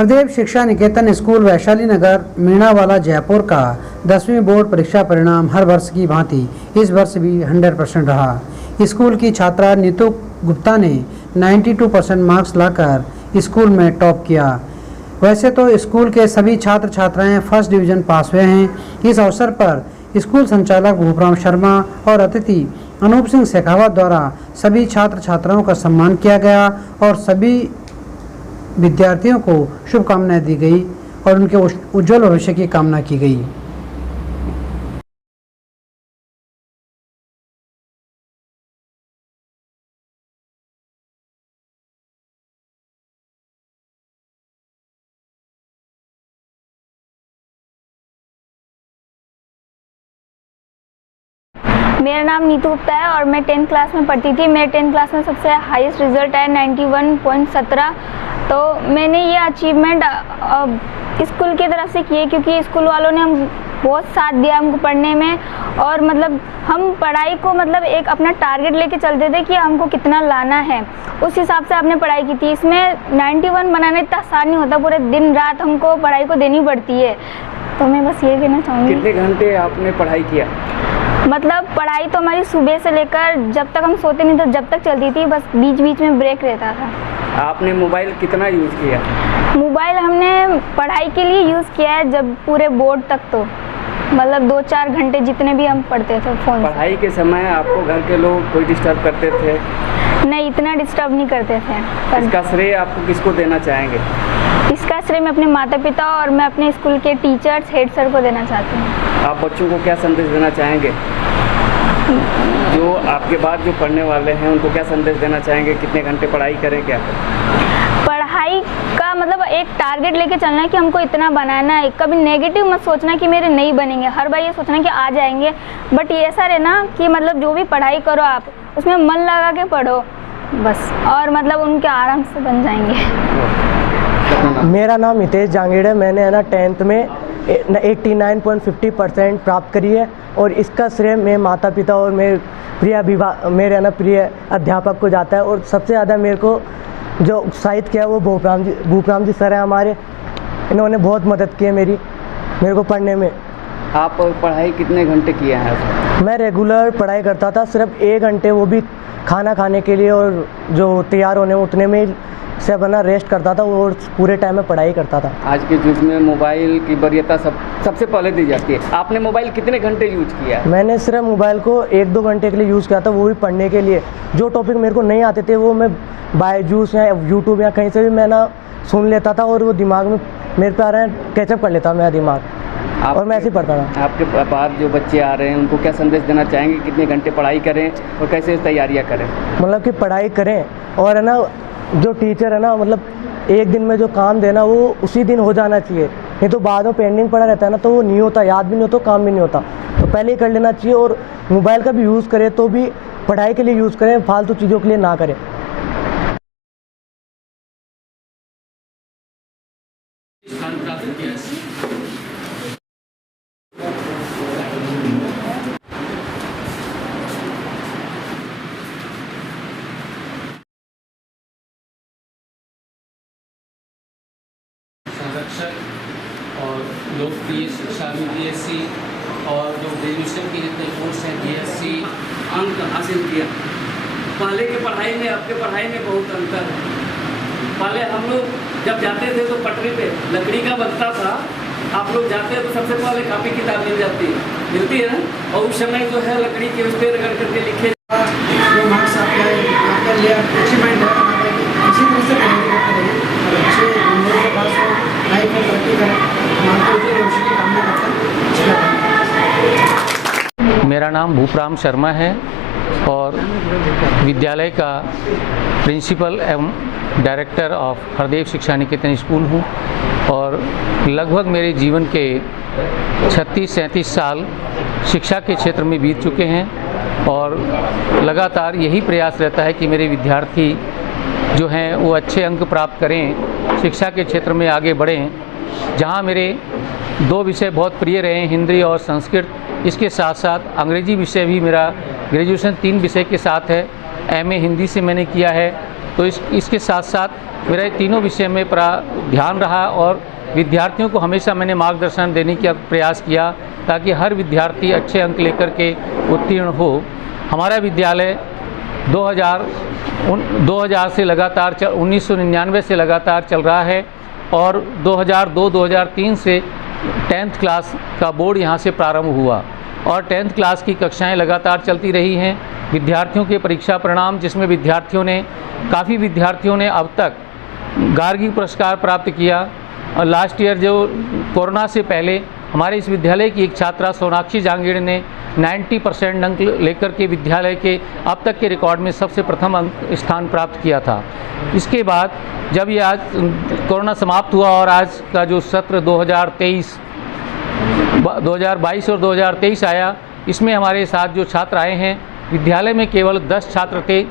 हरदेव शिक्षा निकेतन स्कूल वैशाली नगर मीणावाला जयपुर का 10वीं बोर्ड परीक्षा परिणाम हर वर्ष की भांति इस वर्ष भी 100% रहा। स्कूल की छात्रा नीतू गुप्ता ने 92% मार्क्स लाकर स्कूल में टॉप किया। वैसे तो स्कूल के सभी छात्र छात्राएं फर्स्ट डिवीज़न पास हुए हैं। इस अवसर पर स्कूल संचालक भूपराम शर्मा और अतिथि अनूप सिंह शेखावत द्वारा सभी छात्र छात्राओं का सम्मान किया गया और सभी विद्यार्थियों को शुभकामनाएं दी गई और उनके उज्जवल भविष्य की कामना की गई। मेरा नाम नीतू गुप्ता है और मैं 10th क्लास में पढ़ती थी। मेरे 10th क्लास में सबसे हाईएस्ट रिजल्ट है 91.17। तो मैंने ये अचीवमेंट स्कूल की तरफ से की है क्योंकि स्कूल वालों ने हम बहुत साथ दिया हमको पढ़ने में। और मतलब हम पढ़ाई को मतलब एक अपना टारगेट लेके चलते थे कि हमको कितना लाना है, उस हिसाब से आपने पढ़ाई की थी। इसमें 91 बनाना इतना आसान नहीं होता, पूरे दिन रात हमको पढ़ाई को देनी पड़ती है। तो मैं बस ये कहना चाहूँगी। कितने घंटे आपने पढ़ाई किया? मतलब पढ़ाई तो हमारी सुबह से लेकर जब तक हम सोते नहीं थे जब तक चलती थी, बस बीच बीच में ब्रेक रहता था। आपने मोबाइल कितना यूज़ किया? मोबाइल हमने पढ़ाई के लिए यूज़ किया है जब पूरे बोर्ड तक, तो मतलब 2-4 घंटे जितने भी हम पढ़ते थे फ़ोन। पढ़ाई के समय आपको घर के लोग कोई डिस्टर्ब करते थे? नहीं, इतना डिस्टर्ब नहीं करते थे। इसका श्रेय आपको किसको देना चाहेंगे? इसका श्रेय मैं अपने माता पिता और मैं अपने स्कूल के टीचर्स, हेड सर को देना चाहती हूँ। आप बच्चों को क्या संदेश देना चाहेंगे? जो आपके बाद जो पढ़ने वाले हैं उनको क्या संदेश देना चाहेंगे? कितने घंटे पढ़ाई करें, क्या करें? पढ़ाई का मतलब एक टारगेट लेके चलना है कि हमको इतना बनाना है। कभी नेगेटिव मत सोचना कि मेरे नहीं बनेंगे, हर बार ये सोचना कि आ जाएंगे। बट ये ऐसा रहना कि मतलब जो भी पढ़ाई करो आप उसमें मन लगा के पढ़ो बस, और मतलब उनके आराम से बन जाएंगे। मेरा नाम हितेश जांगीड़ है। मैंने है ना 10th में 89.50% प्राप्त करी है और इसका श्रेय मेरे माता पिता और मेरे है ना प्रिय अध्यापक को जाता है। और सबसे ज़्यादा मेरे को जो उत्साहित किया वो भूपराम जी सर हैं हमारे। इन्होंने बहुत मदद की है मेरे को पढ़ने में। आप पढ़ाई कितने घंटे किए हैं? मैं रेगुलर पढ़ाई करता था, सिर्फ 1 घंटे, वो भी खाना खाने के लिए और जो तैयार होने उतने में से बना रेस्ट करता था और पूरे टाइम में पढ़ाई करता था। आज के युग में मोबाइल की वरीयता सबसे पहले दी जाती है। आपने मोबाइल कितने घंटे यूज किया? मैंने सिर्फ मोबाइल को 1-2 घंटे के लिए यूज़ किया था, वो भी पढ़ने के लिए। जो टॉपिक मेरे को नहीं आते थे वो मैं बायजूस या यूट्यूब या कहीं से भी मैं ना सुन लेता था और वो दिमाग में मेरे पे आ रहे हैं कैचअप कर लेता मेरा दिमाग, और मैं ऐसे ही पढ़ता था। आपके बाद जो बच्चे आ रहे हैं उनको क्या संदेश देना चाहेंगे? कितने घंटे पढ़ाई करें और कैसे तैयारियाँ करें? मतलब कि पढ़ाई करें और है ना जो टीचर है ना मतलब एक दिन में जो काम देना वो उसी दिन हो जाना चाहिए, नहीं तो बाद में पेंडिंग पड़ा रहता है ना तो वो नहीं होता, याद भी नहीं होता, काम भी नहीं होता। तो पहले ही कर लेना चाहिए। और मोबाइल का भी यूज़ करें तो भी पढ़ाई के लिए यूज़ करें, फालतू चीज़ों के लिए ना करें। संरक्षक और लोकप्रिय शिक्षा BSc और जो ग्रेजुएशन के जितने कोर्स हैं BSc अंक हासिल किया। पहले की पढ़ाई में आपके पढ़ाई में बहुत अंतर है। पहले हम लोग जब जाते थे तो पटरी पे लकड़ी का बनता था, आप लोग जाते हैं तो सबसे पहले कापी किताब मिलती है ना, और उस समय जो है लकड़ी के उस पर रगड़ करके लिखे जो मार्क्स आपका लिया अचीवमेंट है, इसी तरह से पढ़ाई करते रहिए और अच्छे नंबर के पास हो, लाइफ में तरक्की करें। हमारे उज्जवल भविष्य की कामना करते हैं। मेरा नाम भूपराम शर्मा है और विद्यालय का प्रिंसिपल एवं डायरेक्टर ऑफ हरदेव शिक्षा निकेतन स्कूल हूँ। और लगभग मेरे जीवन के 36-37 साल शिक्षा के क्षेत्र में बीत चुके हैं और लगातार यही प्रयास रहता है कि मेरे विद्यार्थी जो हैं वो अच्छे अंक प्राप्त करें, शिक्षा के क्षेत्र में आगे बढ़ें। जहाँ मेरे 2 विषय बहुत प्रिय रहे हैं, हिंदी और संस्कृत, इसके साथ साथ अंग्रेजी विषय भी मेरा ग्रेजुएशन 3 विषय के साथ है। MA हिंदी से मैंने किया है। तो इसके साथ साथ मेरा ये तीनों विषय में ध्यान रहा और विद्यार्थियों को हमेशा मैंने मार्गदर्शन देने का प्रयास किया ताकि हर विद्यार्थी अच्छे अंक लेकर के उत्तीर्ण हो। हमारा विद्यालय 2000 से लगातार 1999 से लगातार चल रहा है और 2002-2003 से 10th क्लास का बोर्ड यहाँ से प्रारंभ हुआ और 10th क्लास की कक्षाएं लगातार चलती रही हैं। विद्यार्थियों के परीक्षा परिणाम जिसमें काफ़ी विद्यार्थियों ने अब तक गार्गी पुरस्कार प्राप्त किया और लास्ट ईयर जो कोरोना से पहले हमारे इस विद्यालय की एक छात्रा सोनाक्षी जहांगीर ने 90% अंक लेकर के विद्यालय के अब तक के रिकॉर्ड में सबसे प्रथम अंक स्थान प्राप्त किया था। इसके बाद जब ये आज कोरोना समाप्त हुआ और आज का जो सत्र 2022 और 2023 आया, इसमें हमारे साथ जो छात्र आए हैं, विद्यालय में केवल 10 छात्र थे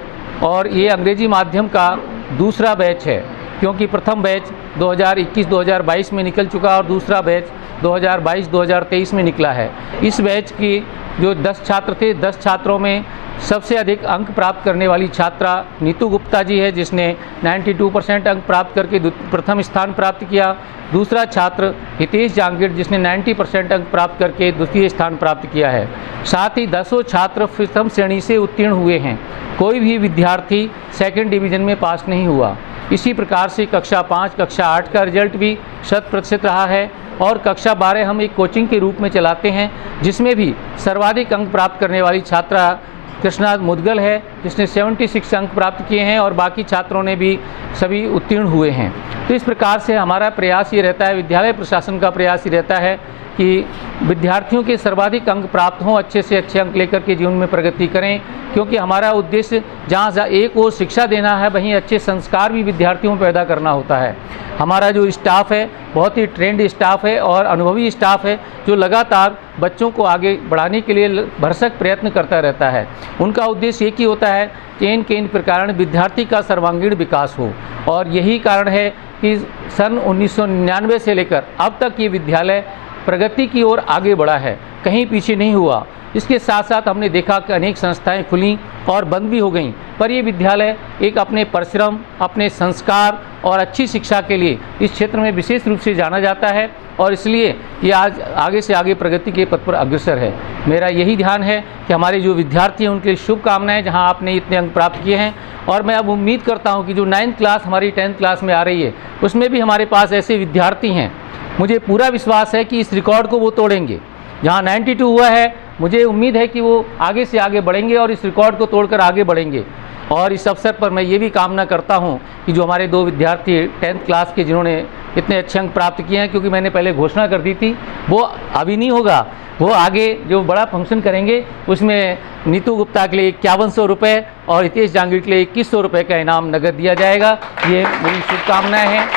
और ये अंग्रेजी माध्यम का दूसरा बैच है क्योंकि प्रथम बैच 2021-2022 में निकल चुका और दूसरा बैच 2022-2023 में निकला है। इस बैच की जो 10 छात्र थे, 10 छात्रों में सबसे अधिक अंक प्राप्त करने वाली छात्रा नीतू गुप्ता जी है जिसने 92% अंक प्राप्त करके प्रथम स्थान प्राप्त किया। दूसरा छात्र हितेश जहांगीर जिसने 90% अंक प्राप्त करके द्वितीय स्थान प्राप्त किया है। साथ ही 10 छात्र प्रथम श्रेणी से उत्तीर्ण हुए हैं। कोई भी विद्यार्थी सेकंड डिवीज़न में पास नहीं हुआ। इसी प्रकार से कक्षा 5, कक्षा 8 का रिजल्ट भी 100% रहा है और कक्षा 12 हम एक कोचिंग के रूप में चलाते हैं जिसमें भी सर्वाधिक अंक प्राप्त करने वाली छात्रा कृष्णा मुदगल है जिसने 76 अंक प्राप्त किए हैं और बाकी छात्रों ने भी सभी उत्तीर्ण हुए हैं। तो इस प्रकार से हमारा प्रयास ये रहता है, विद्यालय प्रशासन का प्रयास ये रहता है कि विद्यार्थियों के सर्वाधिक अंक प्राप्त हों, अच्छे से अच्छे अंक लेकर के जीवन में प्रगति करें क्योंकि हमारा उद्देश्य जहाँ एक ओर शिक्षा देना है वहीं अच्छे संस्कार भी विद्यार्थियों में पैदा करना होता है। हमारा जो स्टाफ है बहुत ही ट्रेंड स्टाफ है और अनुभवी स्टाफ है जो लगातार बच्चों को आगे बढ़ाने के लिए भरसक प्रयत्न करता रहता है। उनका उद्देश्य एक ही होता है कि इन प्रकार विद्यार्थी का सर्वांगीण विकास हो और यही कारण है कि सन 1999 से लेकर अब तक ये विद्यालय प्रगति की ओर आगे बढ़ा है, कहीं पीछे नहीं हुआ। इसके साथ साथ हमने देखा कि अनेक संस्थाएं खुली और बंद भी हो गईं, पर ये विद्यालय एक अपने परिश्रम, अपने संस्कार और अच्छी शिक्षा के लिए इस क्षेत्र में विशेष रूप से जाना जाता है और इसलिए ये आज आगे से आगे प्रगति के पथ पर अग्रसर है। मेरा यही ध्यान है कि हमारे जो विद्यार्थी हैं उनके लिए शुभकामनाएं जहां आपने इतने अंक प्राप्त किए हैं और मैं अब उम्मीद करता हूं कि जो 9th क्लास हमारी 10th क्लास में आ रही है उसमें भी हमारे पास ऐसे विद्यार्थी हैं। मुझे पूरा विश्वास है कि इस रिकॉर्ड को वो तोड़ेंगे। जहाँ 92 हुआ है मुझे उम्मीद है कि वो आगे से आगे बढ़ेंगे और इस रिकॉर्ड को तोड़कर आगे बढ़ेंगे। और इस अवसर पर मैं ये भी कामना करता हूँ कि जो हमारे 2 विद्यार्थी 10th क्लास के जिन्होंने इतने अच्छे अंक प्राप्त किए हैं, क्योंकि मैंने पहले घोषणा कर दी थी, वो अभी नहीं होगा, वो आगे जो बड़ा फंक्शन करेंगे उसमें नीतू गुप्ता के लिए 5100 रुपये और हितेश जहांगीर के लिए 2100 रुपये का इनाम नगद दिया जाएगा। ये मेरी शुभकामनाएँ हैं।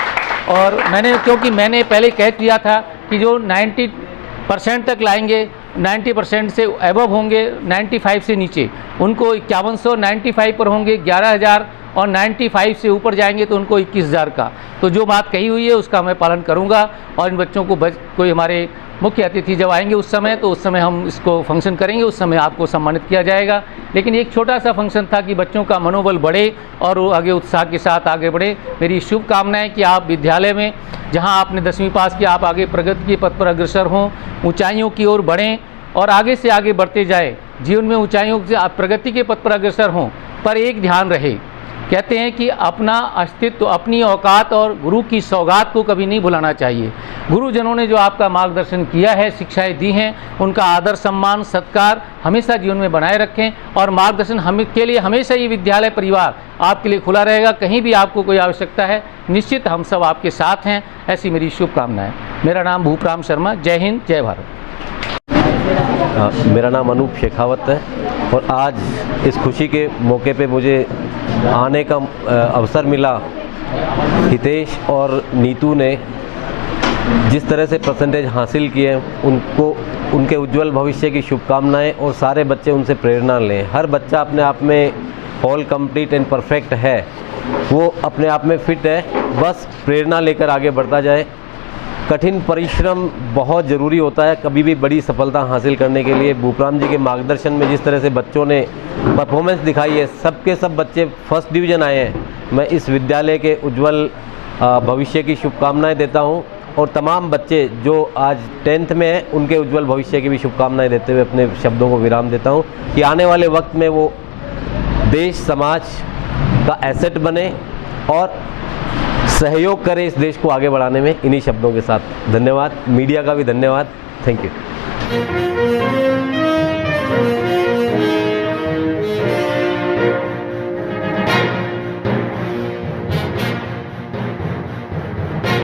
और क्योंकि मैंने पहले कह दिया था कि जो 90% तक लाएंगे, 90% से एबव होंगे, 95 से नीचे उनको 5100, 95 पर होंगे 11000 और 95 से ऊपर जाएंगे तो उनको 21000 का। तो जो बात कही हुई है उसका मैं पालन करूंगा और इन बच्चों को कोई हमारे मुख्य अतिथि जब आएंगे उस समय हम इसको फंक्शन करेंगे, उस समय आपको सम्मानित किया जाएगा। लेकिन एक छोटा सा फंक्शन था कि बच्चों का मनोबल बढ़े और वो आगे उत्साह के साथ आगे बढ़े। मेरी शुभकामनाएं कि आप विद्यालय में जहां आपने 10वीं पास किया, आप आगे प्रगति के पथ पर अग्रसर हों, ऊंचाइयों की ओर बढ़ें और आगे से आगे बढ़ते जाए, जीवन में ऊंचाइयों से आप प्रगति के पथ पर अग्रसर हों। पर एक ध्यान रहे, कहते हैं कि अपना अस्तित्व, अपनी औकात और गुरु की सौगात को कभी नहीं भुलाना चाहिए। गुरुजनों ने जो आपका मार्गदर्शन किया है, शिक्षाएं दी हैं, उनका आदर, सम्मान, सत्कार हमेशा जीवन में बनाए रखें और मार्गदर्शन के लिए हमेशा ये विद्यालय परिवार आपके लिए खुला रहेगा। कहीं भी आपको कोई आवश्यकता है, निश्चित हम सब आपके साथ हैं। ऐसी मेरी शुभकामनाएं। मेरा नाम भूपराम शर्मा। जय हिंद, जय भारत। मेरा नाम अनूप शेखावत है और आज इस खुशी के मौके पे मुझे आने का अवसर मिला। हितेश और नीतू ने जिस तरह से परसेंटेज हासिल किए, उनको उनके उज्जवल भविष्य की शुभकामनाएं और सारे बच्चे उनसे प्रेरणा लें। हर बच्चा अपने आप में ऑल कंप्लीट एंड परफेक्ट है, वो अपने आप में फिट है, बस प्रेरणा लेकर आगे बढ़ता जाए। कठिन परिश्रम बहुत ज़रूरी होता है कभी भी बड़ी सफलता हासिल करने के लिए। भूपराम जी के मार्गदर्शन में जिस तरह से बच्चों ने परफॉर्मेंस दिखाई है, सबके सब बच्चे फर्स्ट डिवीज़न आए हैं। मैं इस विद्यालय के उज्जवल भविष्य की शुभकामनाएं देता हूं और तमाम बच्चे जो आज 10th में हैं उनके उज्जवल भविष्य की भी शुभकामनाएं देते हुए अपने शब्दों को विराम देता हूं कि आने वाले वक्त में वो देश समाज का एसेट बने और सहयोग करें इस देश को आगे बढ़ाने में। इन्हीं शब्दों के साथ धन्यवाद, मीडिया का भी धन्यवाद। Thank you.